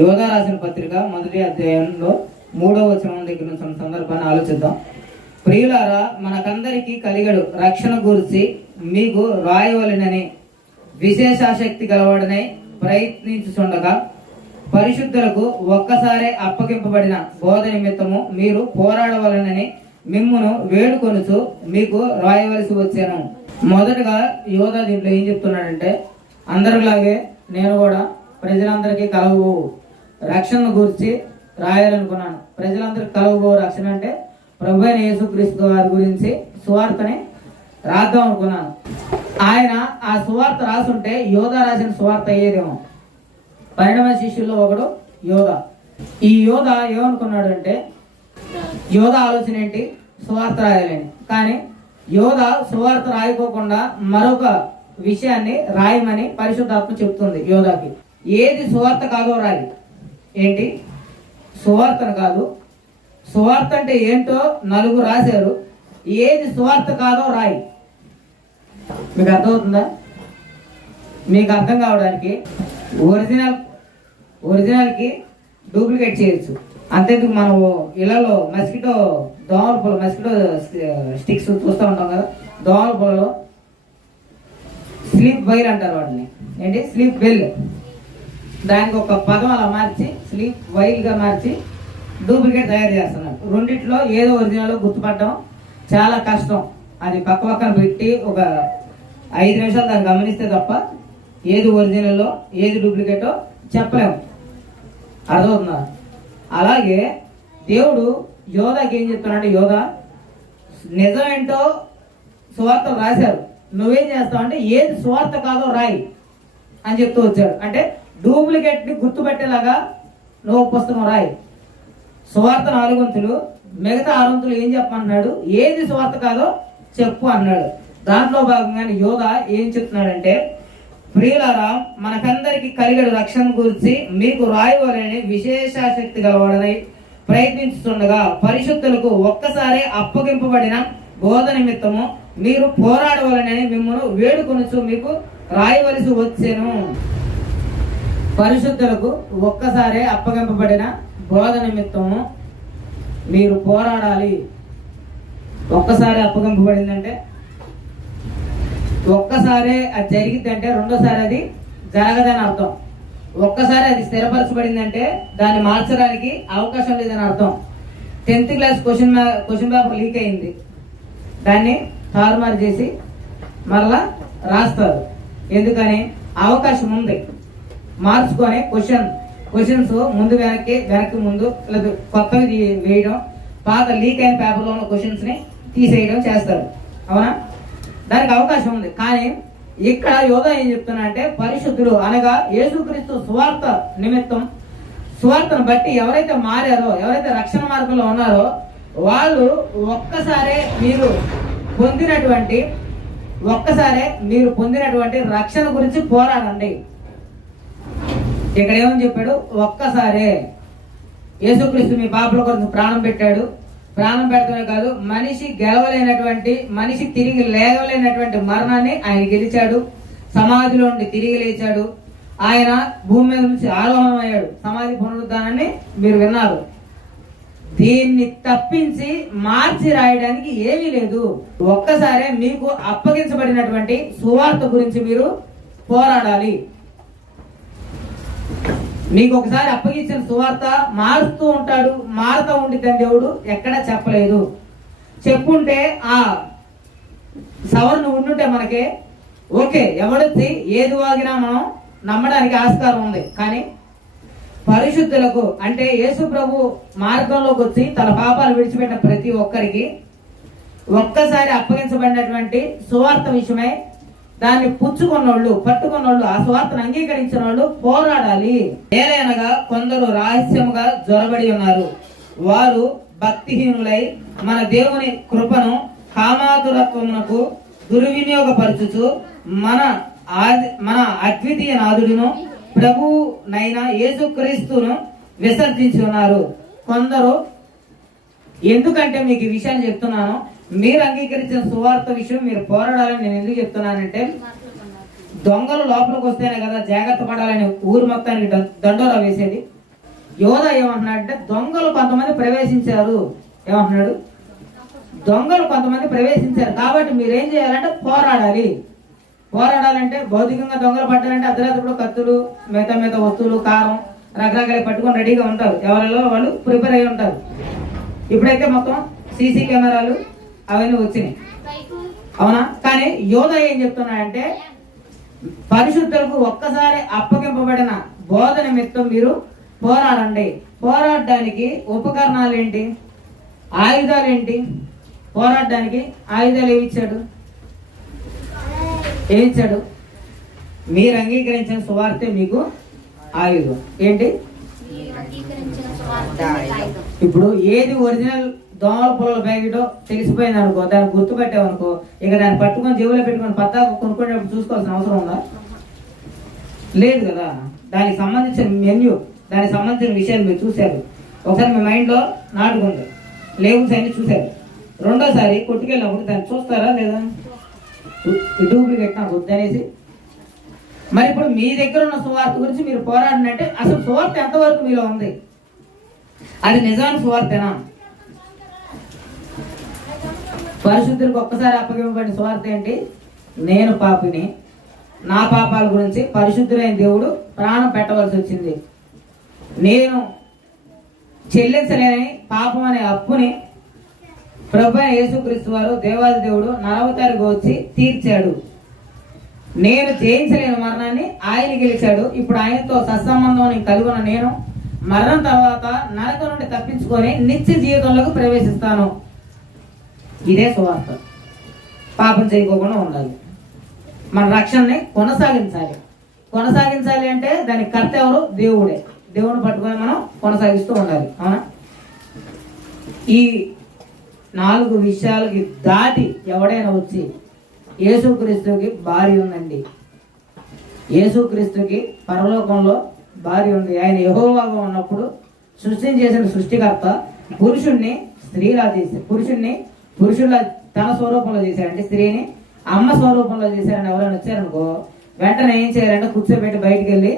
యోధా రాసిన పత్రిక మొదటి అధ్యాయంలో 3వ వచనం దగ్గర నుంచి ఉన్న సందర్భాన్ని ఆలోచిద్దాం. ప్రియులారా, మనకందరికీ కలిగడు రక్షణ గురించి మీకు రాయవలెనని విశేషాశక్తి గలవాడనై ప్రయత్నించుచుండగా పరిశుద్ధులకు ఒక్కసారే అప్పగింపబడిన బోధ నిమిత్తము మీరు పోరాడవలనని మిమ్మును వేడుకొనుచు మీకు రాయవలసి వచ్చాను. మొదటగా యోధా దీంట్లో ఏం చెప్తున్నాడంటే, అందరిలాగే నేను కూడా ప్రజలందరికీ కలవు రక్షణ గురించి రాయాలనుకున్నాను. ప్రజలందరికీ కలవు రక్షణ అంటే ప్రభు అయిన యేసుక్రీస్తు వారి గురించి సువార్తని రాద్దాం అనుకున్నాను. ఆయన ఆ సువార్త రాసుంటే యోధా రాసిన సువార్త అయ్యేదేమో. 12 శిష్యుల్లో ఒకడు యోధా. ఈ యోధా ఏమనుకున్నాడు అంటే, యోధా ఆలోచన ఏంటి, సువార్త రాయాలని. కానీ యోధా సువార్త రాయకోకుండా మరొక విషయాన్ని రాయమని పరిశుద్ధాత్మ చెప్తుంది యోధాకి. ఏది సువార్త కాదో రాయి. ఏంటి? సువార్తను కాదు. సువార్త అంటే ఏంటో నలుగురు రాశారు. ఏది సువార్త కాదో రాయి. మీకు అర్థమవుతుందా? మీకు అర్థం కావడానికి ఒరిజినల్కి డూప్లికేట్ చేయొచ్చు. అంతేందుకు మనం ఇళ్లలో మస్కిటో స్టిక్స్ చూస్తూ ఉంటాం కదా, దోమల పొలలో స్లీప్ వైల్ అంటారు వాటిని. ఏంటి? Sleep bell. దానికి ఒక పదం అలా మార్చి స్లీప్ వైల్గా మార్చి డూప్లికేట్ తయారు చేస్తున్నారు. రెండిట్లో ఏదో ఒరిజినల్ గుర్తుపడడం చాలా కష్టం. అది పక్కన పెట్టి ఒక 5 నిమిషాలు దాన్ని గమనిస్తే తప్ప ఏది ఒరిజినల్లో ఏది డూప్లికేటో చెప్పలేము. అర్థమవుతుందా? అలాగే దేవుడు యోధాకి ఏం చెప్తున్నాడంటే, యోధా నిజం ఏంటో సువార్తలు రాశారు, నువ్వేం చేస్తావు అంటే ఏది సువార్త కాదో రాయి అని చెప్తూ వచ్చాడు. అంటే డూప్లికేట్ని గుర్తుపెట్టేలాగా నువ్వు పుస్తకం రాయి. సువార్త 4 వంతులు, మిగతా 6 వంతులు ఏం చెప్పమన్నాడు, ఏది సువార్త కాదో చెప్పు అన్నాడు. దాంట్లో భాగంగానే యోధా ఏం చెప్తున్నాడంటే, ప్రియులారా, మనకందరికి కలిగడు రక్షణ గురించి మీకు రాయవలని విశేషాశక్తి గలవాడనై ప్రయత్నించుతుండగా పరిశుద్ధులకు ఒక్కసారి అప్పగింపబడిన బోధ నిమిత్తము మీరు పోరాడవలనని మిమ్మల్ని వేడుకొనుచు మీకు రాయవలసి వచ్చాను. పరిశుద్ధులకు ఒక్కసారి అప్పగింపబడిన బోధ నిమిత్తము మీరు పోరాడాలి. ఒక్కసారి అప్పగింపబడిందంటే ఒక్కసారి అది జరిగిద్దంటే రెండోసారి అది జరగదని అర్థం. ఒక్కసారి అది స్థిరపరచబడిందంటే దాన్ని మార్చడానికి అవకాశం లేదని అర్థం. 10th class question paper leak అయింది, దాన్ని తారుమారు చేసి మరలా రాస్తారు. ఎందుకని? అవకాశం ఉంది. మార్చుకొని క్వశ్చన్స్ ముందు వెనక్కి ముందు లేదా కొత్తవి వేయడం, పాత లీక్ అయిన పేపర్లో ఉన్న క్వశ్చన్స్ని తీసేయడం చేస్తారు. అవునా? దానికి అవకాశం ఉంది. కానీ ఇక్కడ యోధా ఏం చెప్తున్నా అంటే, పరిశుద్ధులు అనగా యేసుక్రీస్తు సువార్త నిమిత్తం, సువార్తను బట్టి ఎవరైతే మారారో, ఎవరైతే రక్షణ మార్గంలో ఉన్నారో వాళ్ళు ఒక్కసారే మీరు పొందినటువంటి రక్షణ గురించి పోరాడండి. ఇక్కడ ఏమని చెప్పాడు? ఒక్కసారే యేసుక్రీస్తు మీ పాపల కొరకు ప్రాణం పెట్టాడు. ప్రాణం పెట్టడమే కాదు, మనిషి గెలవలేనటువంటి, మనిషి తిరిగి లేవలేనటువంటి మరణాన్ని ఆయన గెలిచాడు. సమాధిలో నుండి తిరిగి లేచాడు. ఆయన భూమి మీద నుంచి ఆరోహణమయ్యాడు. సమాధి పునరుద్ధానాన్ని మీరు విన్నారు. దీన్ని తప్పించి మార్చి రాయడానికి ఏమీ లేదు. ఒక్కసారే మీకు అప్పగించబడినటువంటి సువార్త గురించి మీరు పోరాడాలి. మీకు ఒకసారి అప్పగించిన సువార్త మారుతూ ఉంటాడు, మారుతూ ఉండిద్దని దేవుడు ఎక్కడ చెప్పలేదు. చెప్పుంటే ఆ సవరణ ఉండుంటే మనకే ఓకే, ఎవడొచ్చి ఏది వాగినా మనం నమ్మడానికి ఆస్కారం ఉంది. కానీ పరిశుద్ధులకు అంటే యేసు ప్రభు మార్గంలోకి వచ్చి తన పాపాలు విడిచిపెట్టిన ప్రతి ఒక్కరికి ఒక్కసారి అప్పగించబడినటువంటి సువార్త విషయమై దాన్ని పుచ్చుకున్నోళ్ళు, పట్టుకున్నోళ్ళు, ఆ స్వార్థను అంగీకరించిన వాళ్ళు పోరాడాలి. ఏలైనగా కొందరు రహస్యముగా జొరబడి ఉన్నారు. వారు భక్తిహీనులై మన దేవుని కృపను కామాతురత్వమునకు దుర్వినియోగపరచుచు మన అద్వితీయ నాథుడును ప్రభునైన యేసుక్రీస్తును విసర్జించి ఉన్నారు. కొందరు, ఎందుకంటే మీకు ఈ విషయాన్ని చెప్తున్నాను, మీరు అంగీకరించిన సువార్త విషయం మీరు పోరాడాలని నేను ఎందుకు చెప్తున్నానంటే, దొంగలు లోపలికి వస్తేనే కదా జాగ్రత్త పడాలని ఊరు మొత్తానికి దండోరా వేసేది. యోధ ఏమంటున్నాడంటే దొంగలు కొంతమంది ప్రవేశించారు. ఏమంటున్నాడు? దొంగలు కొంతమంది ప్రవేశించారు కాబట్టి మీరేం చేయాలంటే పోరాడాలి. పోరాడాలంటే భౌతికంగా దొంగలు పట్టాలంటే అర్ధరాత్రి కూడా కత్తులు, మిగతా వస్తువులు, కారం రకరకాలు పట్టుకొని రెడీగా ఉంటారు. ఎవరిలో వాళ్ళు ప్రిపేర్ అయి ఉంటారు. ఇప్పుడైతే మొత్తం సీసీ కెమెరాలు అవన్నీ వచ్చినాయి, అవునా? కానీ యోధ ఏం చెప్తున్నాడంటే పరిశుద్ధులకు ఒక్కసారి అప్పగింపబడిన బోధ నిమిత్తం మీరు పోరాడండి. పోరాడడానికి ఉపకరణాలు ఏంటి? ఆయుధాలు ఏంటి? పోరాడడానికి ఆయుధాలు ఏమిచ్చాడు? మీరు అంగీకరించిన సువార్తే మీకు ఆయుధం. ఏంటి? ఇప్పుడు ఏది ఒరిజినల్ దోమల పొలాల ప్యాకెటో తెలిసిపోయింది అనుకో, దాన్ని గుర్తుపెట్టామనుకో, ఇక దాన్ని పట్టుకొని జేబులో పెట్టుకొని పత్తాకు కొనుక్కునేటప్పుడు చూసుకోవాల్సిన అవసరం ఉందా? లేదు కదా. దానికి సంబంధించిన మెన్యూ, దానికి సంబంధించిన విషయాలు మీరు చూశారు. ఒకసారి మీ మైండ్లో నాటుకుంది, లేబుల్స్ అన్ని చూశారు. రెండోసారి కొట్టుకెళ్ళినప్పుడు దాన్ని చూస్తారా లేదా? డూప్లికేట్ నాకు వద్దనేసి. మరి ఇప్పుడు మీ దగ్గర ఉన్న సువార్త గురించి మీరు పోరాడినంటే అసలు సువార్త ఎంతవరకు మీలో ఉంది? అది నిజమైన సువార్తేనా? పరిశుద్ధులకు ఒక్కసారి అప్పగింపబడిన సువార్త ఏంటి? నేను పాపిని, నా పాపాల గురించి పరిశుద్ధులైన దేవుడు ప్రాణం పెట్టవలసి వచ్చింది. నేను చెల్లించలేని పాపం అనే అప్పుని ప్రభువైన యేసుక్రీస్తు వారు దేవాది దేవుడు నరవతారికి వచ్చి తీర్చాడు. నేను జయించలేని మరణాన్ని ఆయన గెలిచాడు. ఇప్పుడు ఆయనతో సత్సంబంధం కలిగి ఉన్న నేను మరణం తర్వాత నరకం నుండి తప్పించుకొని నిత్య జీవితంలోకి ప్రవేశిస్తాను. ఇదే సువార్త. పాపం చేయకోకుండా ఉండాలి, మన రక్షణని కొనసాగించాలి అంటే దానికి కర్త ఎవరు? దేవుడే. దేవుడిని పట్టుకొని మనం కొనసాగిస్తూ ఉండాలి, అవునా? ఈ 4 విషయాలకి దాటి ఎవడైనా వచ్చి యేసుక్రీస్తుకి భార్య ఉందండి, యేసుక్రీస్తుకి పరలోకంలో భార్య ఉంది. ఆయన యెహోవాగా ఉన్నప్పుడు సృష్టిని చేసిన సృష్టికర్త పురుషుణ్ణి స్త్రీలా చేశారు. పురుషుల తన స్వరూపంలో చేశారంటే స్త్రీని అమ్మ స్వరూపంలో చేశారని ఎవరైనా వచ్చారనుకో, వెంటనే ఏం చేయాలంటే కూర్చోబెట్టి బయటికి వెళ్ళి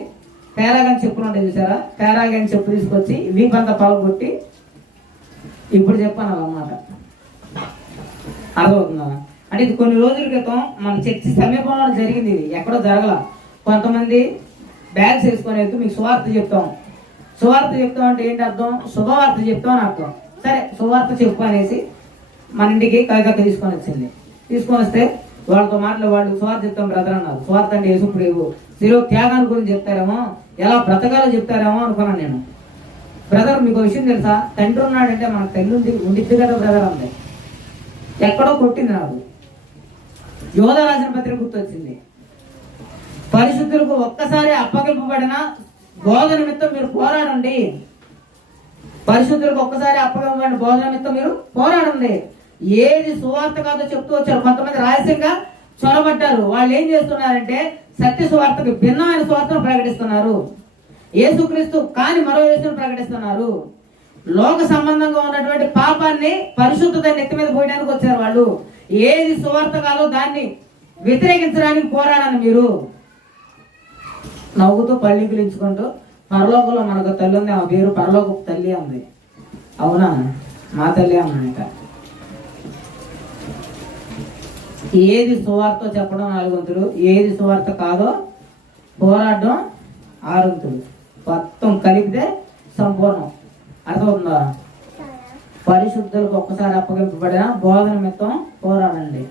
పేరాగాని చెప్పులు ఉంటాయి చూసారా, పేరాగాని చెప్పు తీసుకొచ్చి వీపంతా పలగొట్టి ఇప్పుడు చెప్పాను అన్నమాట. అర్థమవుతుందా? అంటే ఇది కొన్ని రోజుల క్రితం మన చర్చి సమీపంలో జరిగింది. ఇది ఎక్కడో జరగల. కొంతమంది బ్యాగ్స్ వేసుకొని వెళ్తూ మీకు సువార్త చెప్తాం అంటే ఏంటి అర్థం? శుభవార్త చెప్తాం అని అర్థం. సరే సువార్త చెప్పు అనేసి మన ఇంటికి కాగితం తీసుకొని వస్తే వాళ్ళతో వాళ్ళు సువార్త చెప్తాం బ్రదర్ అన్నారు. సువార్త అంటే యేసుప్రేభు శిలువ త్యాగాన్ని గురించి చెప్తారేమో, ఎలా బ్రతకాలో చెప్తారేమో అనుకున్నాను నేను. బ్రదర్ మీకు విషయం తెలుసా? తండ్రి ఉన్నాడంటే మనకు తల్లి ఉండిద్ది కదా బ్రదర్ అంది. ఎక్కడో కొట్టింది నాకు. యోధ రాసిన పత్రిక గుర్తొచ్చింది. పరిశుద్ధులకు ఒక్కసారి అప్పగింపబడిన బోధ నిమిత్తం మీరు పోరాడండి. పరిశుద్ధులకు ఒక్కసారి అప్పగింపబడిన బోధ నిమిత్తం మీరు పోరాడండి. ఏది సువార్త కాదో చెప్తూ వచ్చారు. కొంతమంది రహస్యంగా చొరబడ్డారు. వాళ్ళు ఏం చేస్తున్నారంటే సత్య సువార్తకు భిన్నమైన సువార్తను ప్రకటిస్తున్నారు. యేసుక్రీస్తు కాని మరో యేసును ప్రకటిస్తున్నారు. లోక సంబంధంగా ఉన్నటువంటి పాపాన్ని పరిశుద్ధత నెత్తి మీద పోయడానికి వచ్చారు వాళ్ళు. ఏది సువార్త కాదో దాన్ని వ్యతిరేకించడానికి పోరాడాను. మీరు నవ్వుతూ పళ్ళికిలించుకుంటూ పరలోకంలో మనకు తల్లి ఉంది, ఆ పేరు పరలోకపు తల్లి ఉంది. అవునా? మా తల్లి అన్నమాట. ఏది సువార్త చెప్పడం 4 వంతులు, ఏది సువార్త కాదో పోరాడడం 6 వంతులు. మొత్తం కలిపితే సంపూర్ణం. అర్థమవుతుందా? పరిశుద్ధులకు ఒక్కసారి అప్పగింపబడిన బోధన నిమిత్తం పోరాడండి.